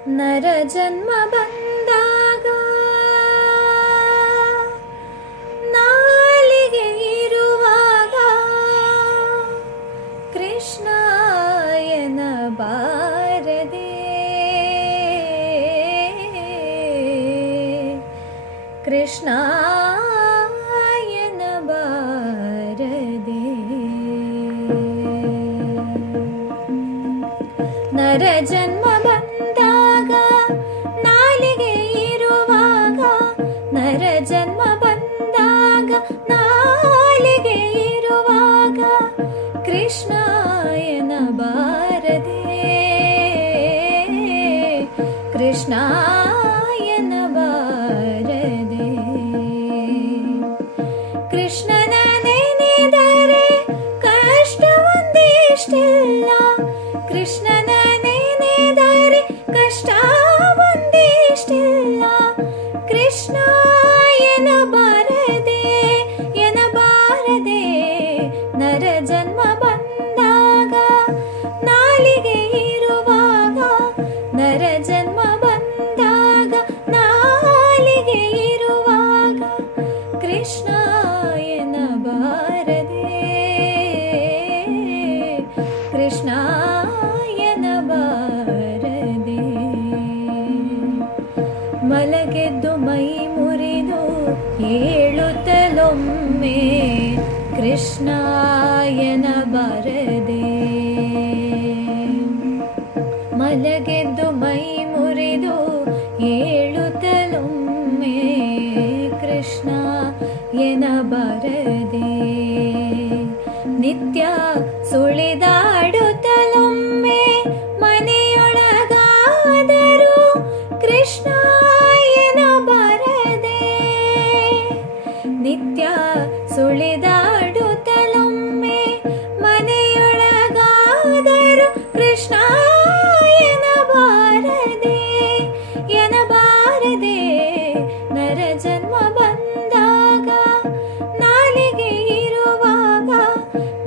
ನರ ಜನ್ಮ ಬಂದಾಗ ನಾಲಿಗೆ ಇರುವಾಗ ಕೃಷ್ಣಾಯನ ಬಾರದೆ ಕೃಷ್ಣಾಯನ ಬಾರದೆ ನರ ಜನ್ಮ ಬಂದಾಗ ನಾಲಿಗೆ ಇರುವಾಗ ನರ ಜನ್ಮ ಬಂದಾಗ ನಾಲಿಗೆ ಇರುವಾಗ ಕೃಷ್ಣಾಯನ ಬಾರದೆ ಕೃಷ್ಣಾಯನ ಬಾರದೆ ಕೃಷ್ಣನ ನೆನೆದರೆ ಕಷ್ಟ ಒಂದಿಷ್ಟಿಲ್ಲ ಕೃಷ್ಣನ ನೆನೆದರೆ ಕಷ್ಟ ಒಂದಿಷ್ಟಿಲ್ಲ ಕೃಷ್ಣಾಯನ ಬಾರದೆ ನರ ಜನ್ಮ ಬಂದಾಗ ನಾಲಿಗೆ ಇರುವಾಗ ನರ ಜನ್ಮ ಬಂದಾಗ ನಾಲಿಗೆ ಇರುವಾಗ ಕೃಷ್ಣಾಯನ ಬಾರದೆ ಕೃಷ್ಣಾಯನ ಬಾರದೆ ಮಲಗೆದ್ದು ಮೈ ಮುರಿದು ಏಳುತ್ತಲೊಮ್ಮೆ ಕೃಷ್ಣಾಯನ ಬಾರದೆ ಮಲಗೆದ್ದು ಮೈ ಮುರಿದು ಏಳುತ್ತಲೊಮ್ಮೆ ಕೃಷ್ಣಾಯನ ಬಾರದೆ ನಿತ್ಯ ಸುಳಿದಾಡುತ್ತಲೊಮ್ಮೆ ಮನೆಯೊಳಗಾದರೂ ಕೃಷ್ಣಾಯನ ಬಾರದೆ ನಿತ್ಯ ಸುಳಿದಾಡುತ್ತಲೊಮ್ಮೆ ಮನೆಯೊಳಗಾದರೂ ಕೃಷ್ಣಾಯನ ಬಾರದೆ ನರ ಜನ್ಮ ಬಂದಾಗ ನಾಲಿಗೆ ಇರುವಾಗ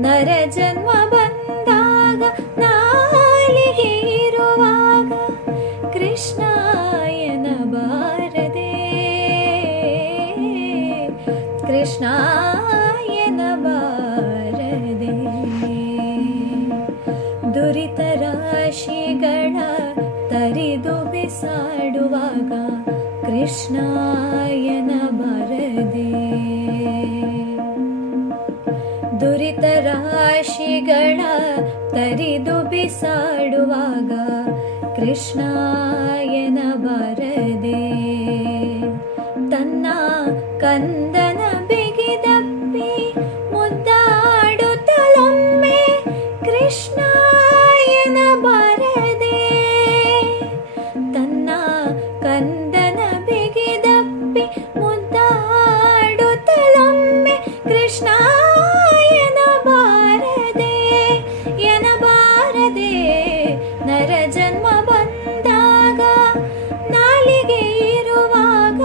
ನರ ಜನ್ಮ ಬಂದಾಗ ನಾಲಿಗೆ ಇರುವಾಗ ಕೃಷ್ಣಾಯನ ಬಾರದೆ ಕೃಷ್ಣಾಯನ ಬಾರದೆ ದುರಿತ ರಾಶಿಗಳ ತರಿದು ಬಿಸಾಡುವಾಗ ಕೃಷ್ಣಾಯನ ಬಾರದೆ ದುರಿತ ರಾಶಿಗಳ ತರಿದು ಬಿಸಾಡುವಾಗ ಕೃಷ್ಣಾಯನ ಬಾರದೆ ತನ್ನ ಕಂದನ ಬಿಗಿದಪ್ಪಿ ಮುದ್ದಾಡುತ್ತಲೊಮ್ಮೆ ಕೃಷ್ಣಾಯನ ಬಾರದೆ ತನ್ನ ಕಂದನ ಬಿಗಿದಪ್ಪಿ ಮುದ್ದಾಡುತ್ತಲೊಮ್ಮೆ ಕೃಷ್ಣಾಯನ ಬಾರದೆ ನರ ಜನ್ಮ ಬಂದಾಗ ನಾಲಿಗೆ ಇರುವಾಗ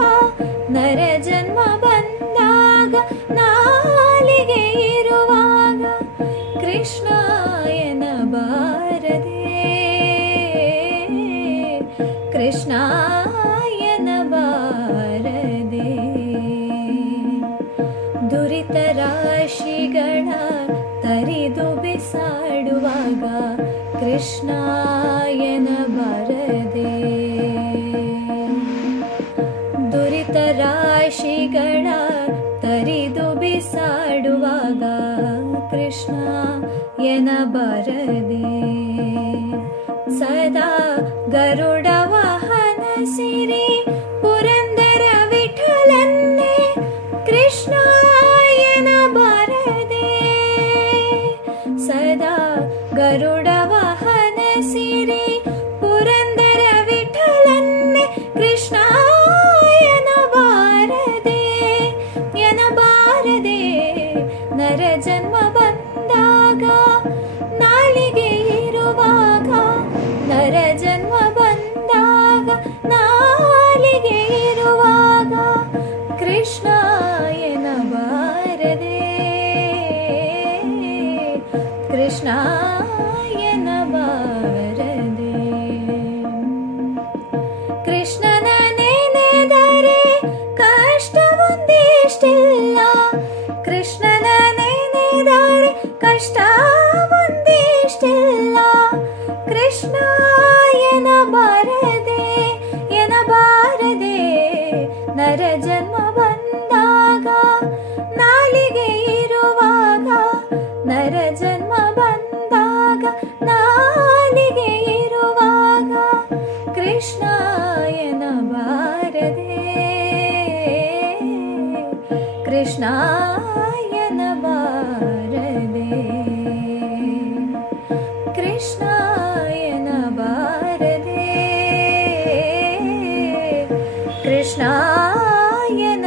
ನರ ಜನ್ಮ ಬಂದಾಗ ನಾಲಿಗೆ ಇರುವಾಗ ಕೃಷ್ಣಾಯನ ಬಾರದೆ ಕೃಷ್ಣಾಯನ ಬಾರದೆ ದುರಿತ ರಾಶಿಗಳ ತರಿದು ಬಿಸಾಡುವಾಗ ಕೃಷ್ಣಾಯನ ಬಾರದೆ ದುರಿತ ರಾಶಿಗಳ ತರಿದು ಬಿಸಾಡುವಾಗ ಕೃಷ್ಣಾಯನ ಬಾರದೆ ಸದಾ ಗರುಡ ವಾಹನ ಸಿರಿ ಪುರಂದರ ವಿಠಲನ್ನೇ ಕೃಷ್ಣಾಯನ ಬಾರದೆ ಸದಾ ಗರುಡ ವಾಹನ ಸಿರಿ ಪುರಂದರ ವಿಠಲನ್ನೇ ಕೃಷ್ಣಾಯನ ಬಾರದೆ ನರ ಜನ್ಮ ಬಂದಾಗ ನಾಲಿಗೆ ಇರುವಾಗ ನರ ಜನ್ಮ ಬಂದಾಗ ನಾಲಿಗೆ ಕೃಷ್ಣಾಯನ ಬಾರದೆ ಕೃಷ್ಣಾಯನ ಬಾರದೆ ಕೃಷ್ಣಾಯನ ಬಾರದೆ ಕೃಷ್ಣಾಯನ